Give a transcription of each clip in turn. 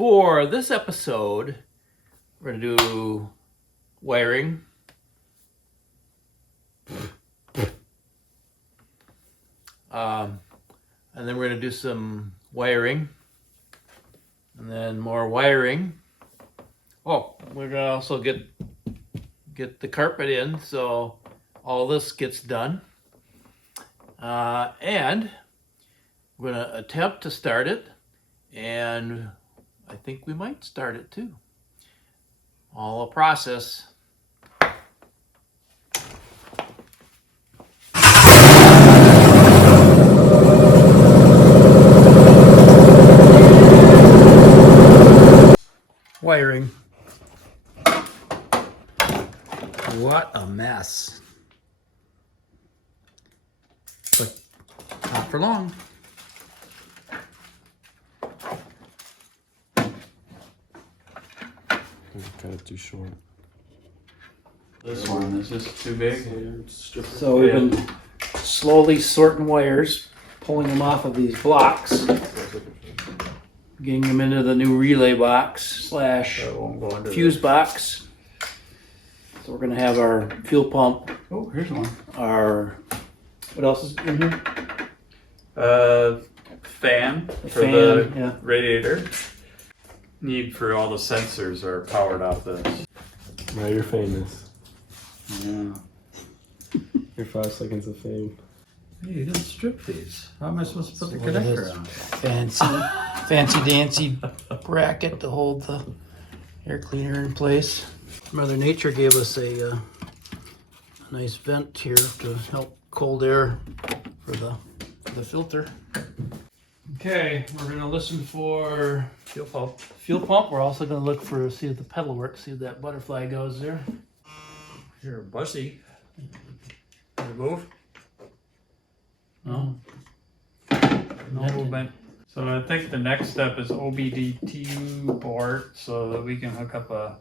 For this episode, we're going to do wiring. And then we're going to do some wiring. And then more wiring. Oh, we're going to also get the carpet in, so all this gets done. And we're going to attempt to start it. And I think we might start it too. All a process. Wiring. What a mess. But not for long. Cut it too short. This one is just too big. So we've been slowly sorting wires, pulling them off of these blocks, getting them into the new relay box slash fuse box. So we're going to have our fuel pump. Oh, here's one. Our, what else is in here? Fan The for fan, the yeah. radiator. Need for all the sensors are powered off this. Now you're famous. Yeah. Your 5 seconds of fame. Hey, you didn't strip these. How am I supposed to put the Look at connector this. on? Fancy dancy bracket to hold the air cleaner in place. Mother Nature gave us a nice vent here to help cold air for the filter. Okay, we're gonna listen for Fuel pump. fuel pump. We're also gonna look for, see if the pedal works, see if that butterfly goes there. Here, Bussy. Move. No. No movement. So I think the next step is OBD2 port so that we can hook up a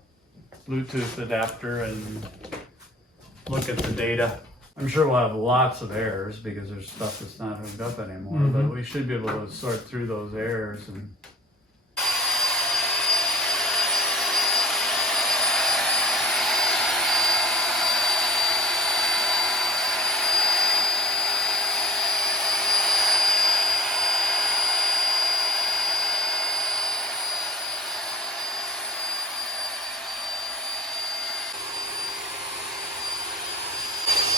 Bluetooth adapter and look at the data. I'm sure we'll have lots of errors because there's stuff that's not hooked up anymore, but we should be able to sort through those errors and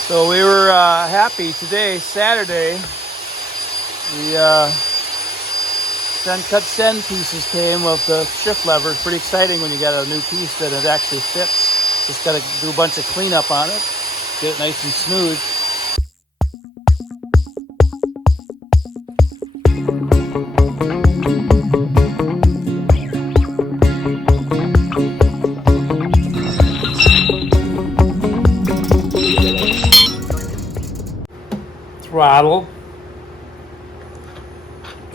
So we were happy today, Saturday. The send pieces came with the shift lever. It's pretty exciting when you got a new piece that it actually fits. Just got to do a bunch of cleanup on it, get it nice and smooth. Throttle,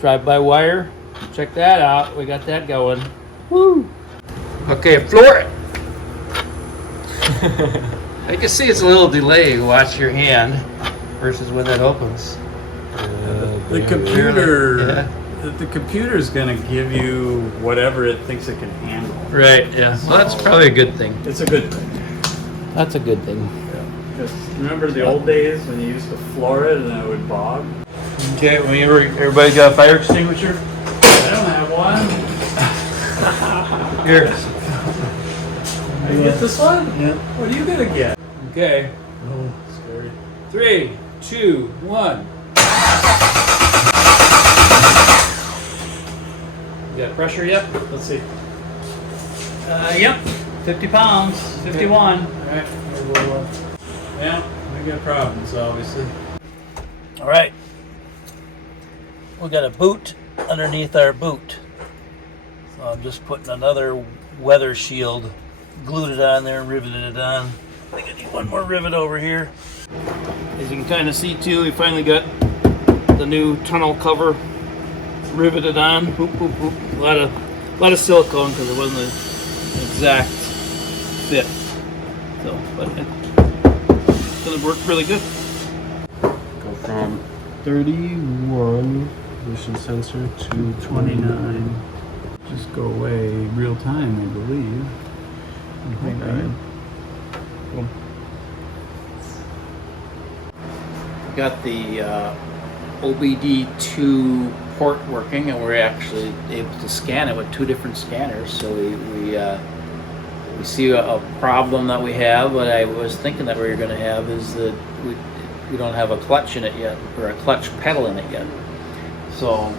drive-by-wire, check that out, we got that going. Woo! Okay, floor it! I can see it's a little delay, watch your hand, versus when that opens. the computer's gonna give you whatever it thinks it can handle. Right, yeah, well that's probably a good thing. It's a good thing. That's a good thing. Because remember the old days when you used to floor it and it would bog? Okay, everybody got a fire extinguisher? I don't have one. Here. I get this one? Yeah. What are you gonna get? Okay. Oh, scary. 3, 2, 1. You got pressure yet? Let's see. Yep. 50 pounds. 51. Alright, yeah, we got problems obviously. All right. We got a boot underneath our boot. So I'm just putting another weather shield, glued it on there, riveted it on. I think I need one more rivet over here. As you can kind of see too, we finally got the new tunnel cover riveted on. Boop, boop, boop. A lot of silicone because it wasn't an exact fit. So, but it's gonna work really good. Go from 31 position sensor to 29. Just go away real time, I believe. Okay. Cool. Got the OBD2 port working, and we're actually able to scan it with 2 different scanners. So we see a problem that we have. What I was thinking that we were going to have is that we don't have a clutch in it yet, or a clutch pedal in it yet. So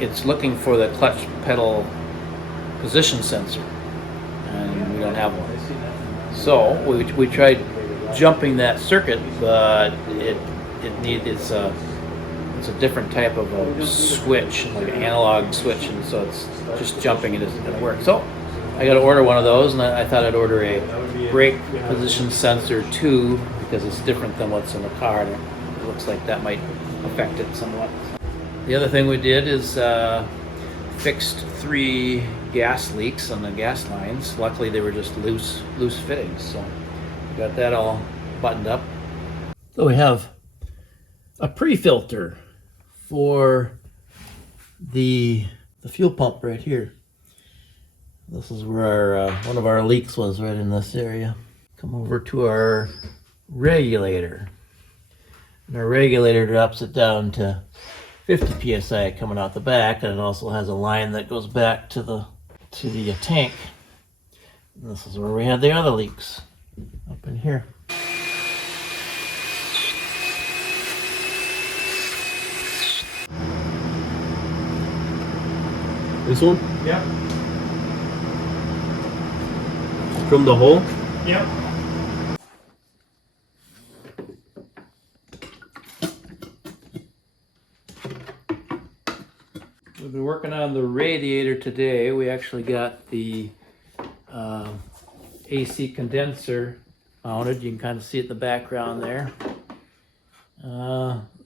it's looking for the clutch pedal position sensor, and we don't have one. So we tried jumping that circuit, but it's a different type of a switch, like an analog switch, and so it's just jumping. It isn't going to work. So I got to order one of those, and I thought I'd order a brake position sensor too, because it's different than what's in the car. And it looks like that might affect it somewhat. The other thing we did is fixed 3 gas leaks on the gas lines. Luckily, they were just loose fittings, so we got that all buttoned up. So we have a pre-filter for the fuel pump right here. This is where our one of our leaks was, right in this area. Come over to our regulator, and our regulator drops it down to 50 psi coming out the back, and it also has a line that goes back to the tank. And this is where we had the other leaks, up in here. This one? Yep. From the hole? Yep. We've been working on the radiator today. We actually got the AC condenser mounted. You can kind of see it in the background there.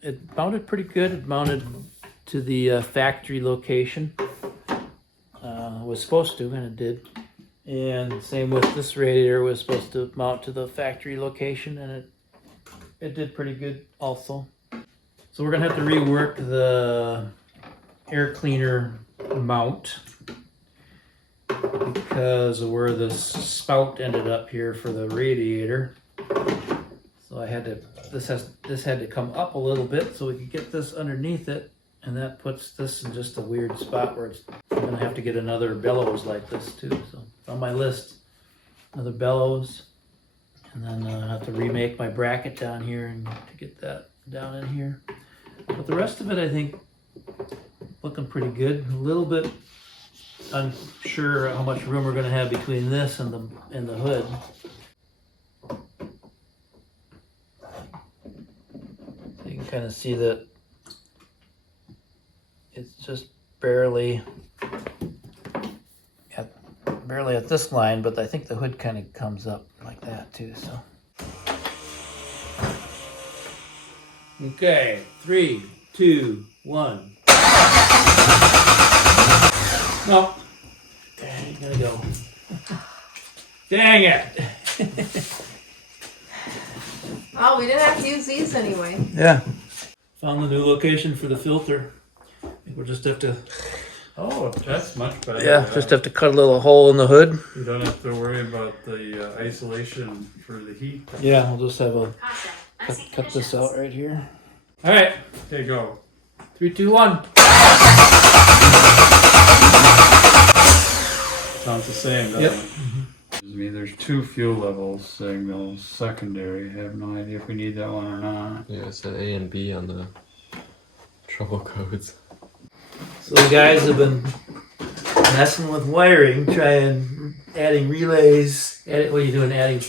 It mounted pretty good. It mounted to the factory location. It was supposed to, and it did. And same with this radiator, was supposed to mount to the factory location, and it did pretty good also. So we're gonna have to rework the air cleaner mount because of where the spout ended up here for the radiator. So I had to, this had to come up a little bit so we could get this underneath it, and that puts this in just a weird spot where I'm gonna have to get another bellows like this too. So it's on my list, another bellows, and then I have to remake my bracket down here and to get that down in here. But the rest of it, I think, looking pretty good. A little bit unsure how much room we're gonna have between this and the hood. You can kind of see that it's just barely at this line, but I think the hood kind of comes up like that too. So okay, 3, 2, 1. No. Okay, you gotta go. Dang it. Oh, we didn't have to use these anyway. Yeah. Found the new location for the filter. I think we'll just have to. Oh, that's much better. Yeah, just have to cut a little hole in the hood. You don't have to worry about the isolation for the heat. Yeah, we'll just have a cut this out right here. All right, Okay, go. 3, 2, 1. Sounds the same, doesn't Yep. it? I mean, there's 2 fuel levels signals secondary. I have no idea if we need that one or not. Yeah, it said A and B on the trouble codes. So the guys have been messing with wiring, adding relays. What are you doing?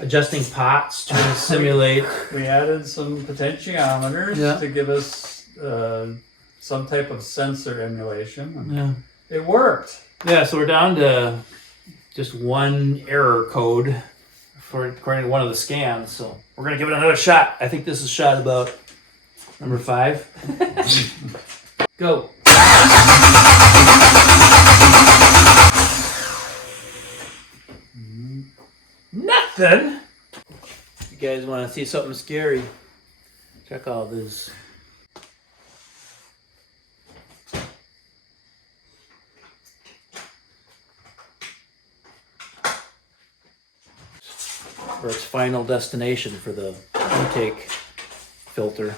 Adjusting pots to simulate. We added some potentiometers Yeah. to give us some type of sensor emulation. And Yeah. it worked. Yeah, so we're down to just one error code according to one of the scans. So we're gonna give it another shot. I think this is shot about number 5. Go. Nothing. You guys want to see something scary? Check all this. or its final destination for the intake filter.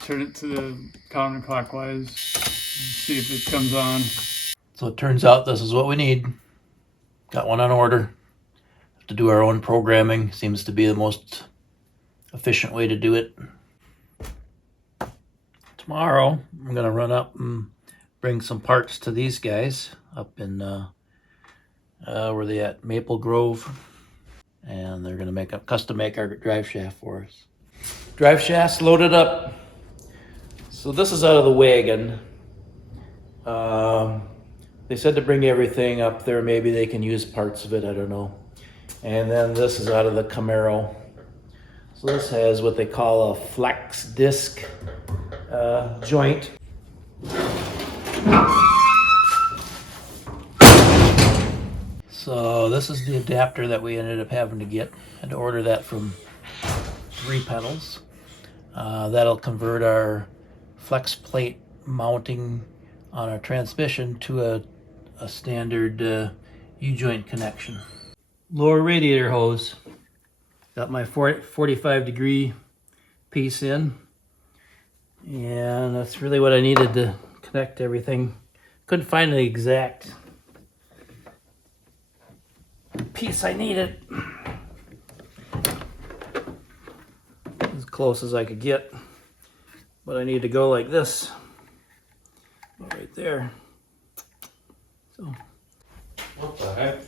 Turn it to the counterclockwise, see if it comes on. So it turns out this is what we need. Got one on order. Have to do our own programming. Seems to be the most efficient way to do it. Tomorrow, I'm going to run up and bring some parts to these guys up in, where they at? Maple Grove. And they're going to custom make our drive shaft for us. Drive shaft's loaded up. So this is out of the Wagon. They said to bring everything up there. Maybe they can use parts of it. I don't know. And then this is out of the Camaro. So this has what they call a flex disc joint. So this is the adapter that we ended up having to get. Had to order that from 3 Pedals. That'll convert our flex plate mounting on our transmission to a standard U-joint connection. Lower radiator hose. Got my 45-degree piece in. And that's really what I needed to connect everything. Couldn't find the exact piece I needed. As close as I could get. But I need to go like this. Right there. So. What the heck?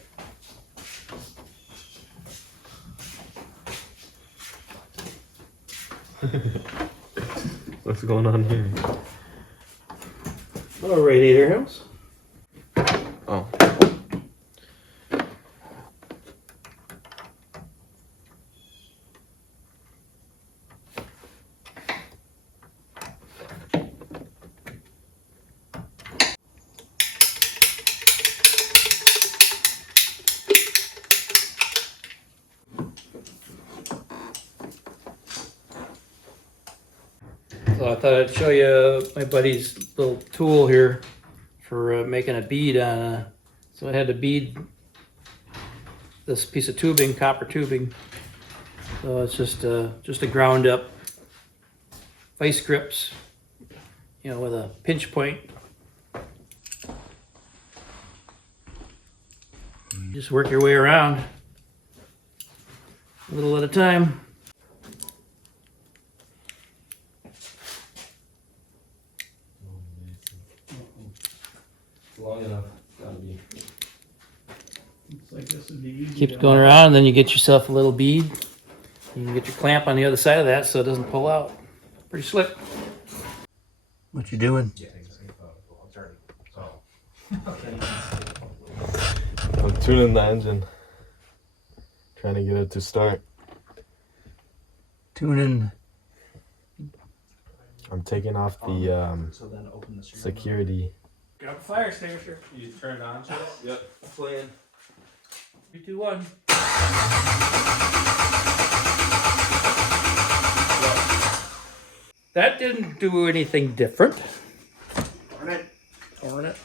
What's going on here? Lower radiator hose. Oh. So I thought I'd show you my buddy's little tool here for making a bead on so I had to bead this piece of tubing, copper tubing. So it's just a ground up vice grips, you know, with a pinch point. Just work your way around a little at a time. Long enough. Gotta be. Looks like this would be easy. Keep it going around, and then you get yourself a little bead. You can get your clamp on the other side of that so it doesn't pull out. Pretty slick. What you doing? I'm tuning the engine. Trying to get it to start. Tuning. I'm taking off the security. Grab a fire extinguisher. You turn it on, Chase? Yep. Playing. 3, 2, 1. That didn't do anything different. Darn it.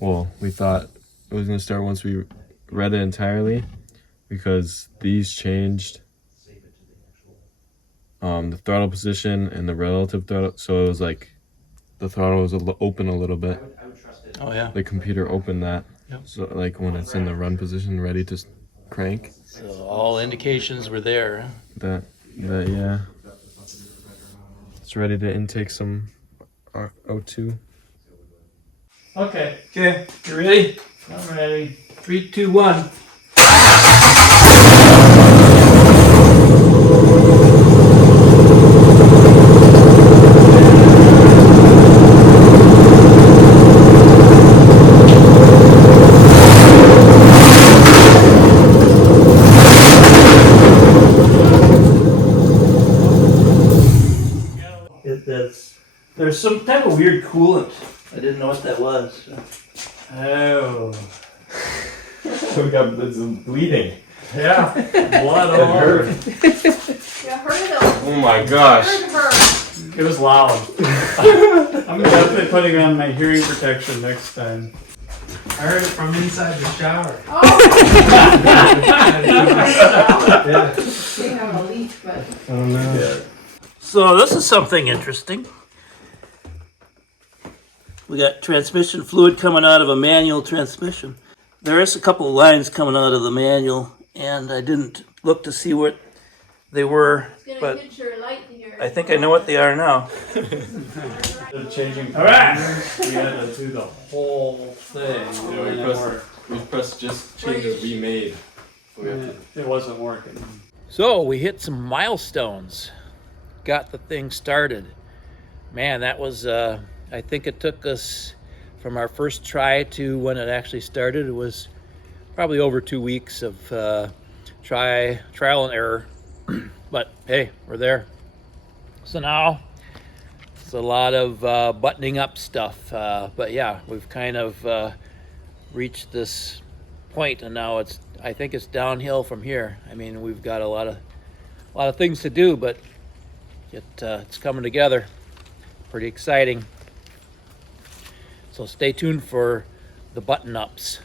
Well, we thought it was gonna start once we read it entirely, because these changed the throttle position and the relative throttle, so it was like the throttle was open a little bit. Oh yeah. The computer opened that, Yep. so like when it's in the run position, ready to crank. So all indications were there. That yeah, it's ready to intake some O2. Okay. Okay. You ready? I'm ready. 3, 2, 1. There's some type of weird coolant. I didn't know what that was. Oh. We got it's bleeding. Yeah, blood It all over. hurt. Yeah, hurt him. Oh my gosh. Hurt her. It was loud. I'm definitely putting on my hearing protection next time. I heard it from inside the shower. Oh, Yeah. they have a leak, but Oh no. So this is something interesting. We got transmission fluid coming out of a manual transmission. There is a couple of lines coming out of the manual, and I didn't look to see what they were, it's gonna but hit your light here. I think I know what they are now. The changing. All right. We had to do the whole thing. Yeah, and we pressed just changes we made. So we have to it wasn't working. So we hit some milestones. Got the thing started. Man, that was, I think it took us from our first try to when it actually started. It was probably over 2 weeks of trial and error. But hey, we're there. So now it's a lot of buttoning up stuff. But yeah, we've kind of reached this point, and now I think it's downhill from here. I mean, we've got a lot of things to do, but it's coming together. Pretty exciting. So stay tuned for the button ups.